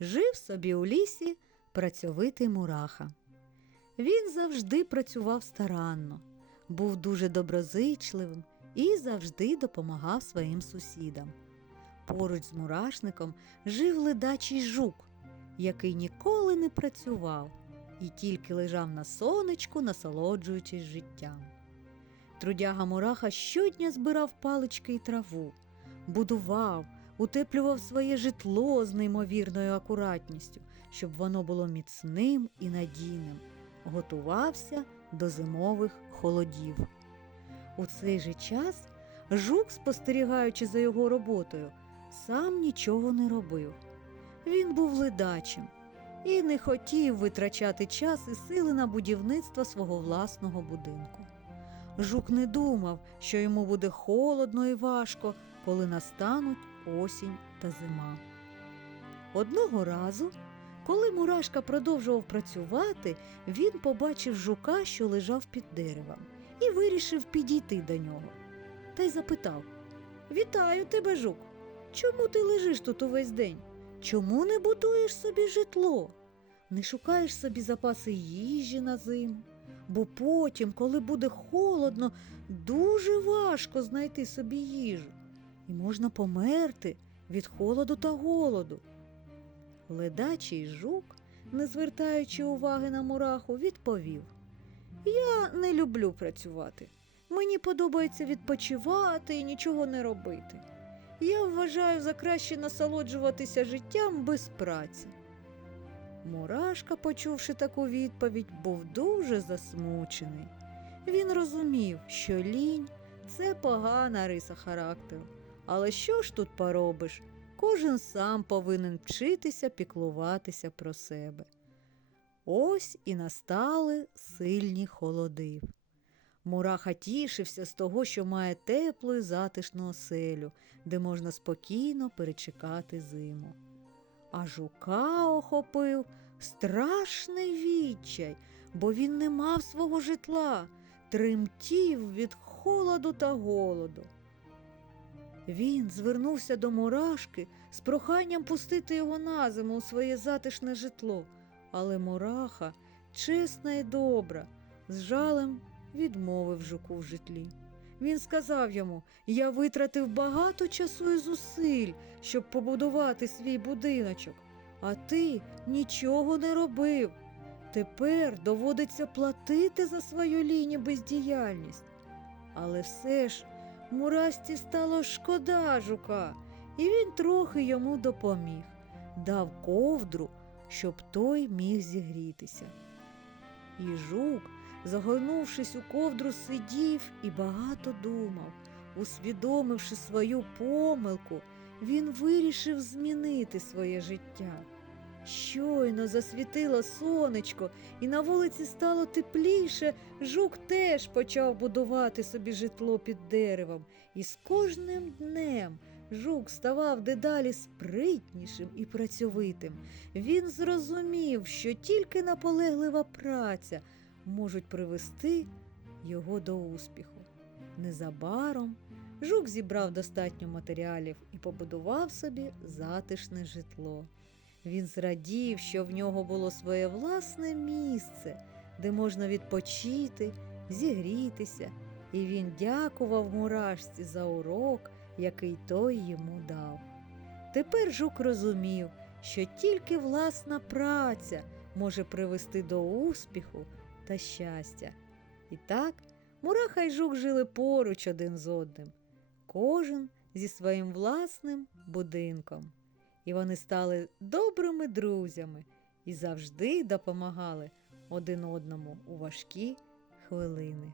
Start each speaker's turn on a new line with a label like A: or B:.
A: Жив собі у лісі працьовитий мураха. Він завжди працював старанно, був дуже доброзичливим і завжди допомагав своїм сусідам. Поруч з мурашником жив ледачий жук, який ніколи не працював і тільки лежав на сонечку, насолоджуючись життям. Трудяга мураха щодня збирав палички і траву, будував, утеплював своє житло з неймовірною акуратністю, щоб воно було міцним і надійним, готувався до зимових холодів. У цей же час жук, спостерігаючи за його роботою, сам нічого не робив. Він був ледачим і не хотів витрачати час і сили на будівництво свого власного будинку. Жук не думав, що йому буде холодно і важко, коли настануть осінь та зима. Одного разу, коли мурашка продовжував працювати, він побачив жука, що лежав під деревом, і вирішив підійти до нього. Та й запитав: Вітаю тебе, жук! Чому ти лежиш тут увесь день? Чому не будуєш собі житло? Не шукаєш собі запаси їжі на зиму? Бо потім, коли буде холодно, дуже важко знайти собі їжу, і можна померти від холоду та голоду. Ледачий жук, не звертаючи уваги на мураху, відповів: Я не люблю працювати. Мені подобається відпочивати і нічого не робити. Я вважаю за краще насолоджуватися життям без праці. Мурашка, почувши таку відповідь, був дуже засмучений. Він розумів, що лінь це погана риса характеру. Але що ж тут поробиш? Кожен сам повинен вчитися піклуватися про себе. Ось і настали сильні холоди. Мураха тішився з того, що має теплу і затишну оселю, де можна спокійно перечекати зиму. А жука охопив страшний відчай, бо він не мав свого житла, тремтів від холоду та голоду. Він звернувся до мурашки з проханням пустити його на зиму у своє затишне житло, але мураха, чесна і добра, з жалем відмовив жуку в житлі. Він сказав йому: Я витратив багато часу і зусиль, щоб побудувати свій будиночок, а ти нічого не робив. Тепер доводиться платити за свою лінію бездіяльність. Але все ж Мурасті стало шкода жука, і він трохи йому допоміг, дав ковдру, щоб той міг зігрітися. І жук, загорнувшись у ковдру, сидів і багато думав. Усвідомивши свою помилку, він вирішив змінити своє життя. Щойно засвітило сонечко, і на вулиці стало тепліше, жук теж почав будувати собі житло під деревом, і з кожним днем жук ставав дедалі спритнішим і працьовитим. Він зрозумів, що тільки наполеглива праця можуть привести його до успіху. Незабаром жук зібрав достатньо матеріалів і побудував собі затишне житло. Він зрадів, що в нього було своє власне місце, де можна відпочити, зігрітися, і він дякував мурашці за урок, який той йому дав. Тепер жук розумів, що тільки власна праця може привести до успіху та щастя. І так мураха й жук жили поруч один з одним, кожен зі своїм власним будинком і вони стали добрими друзями і завжди допомагали один одному у важкі хвилини.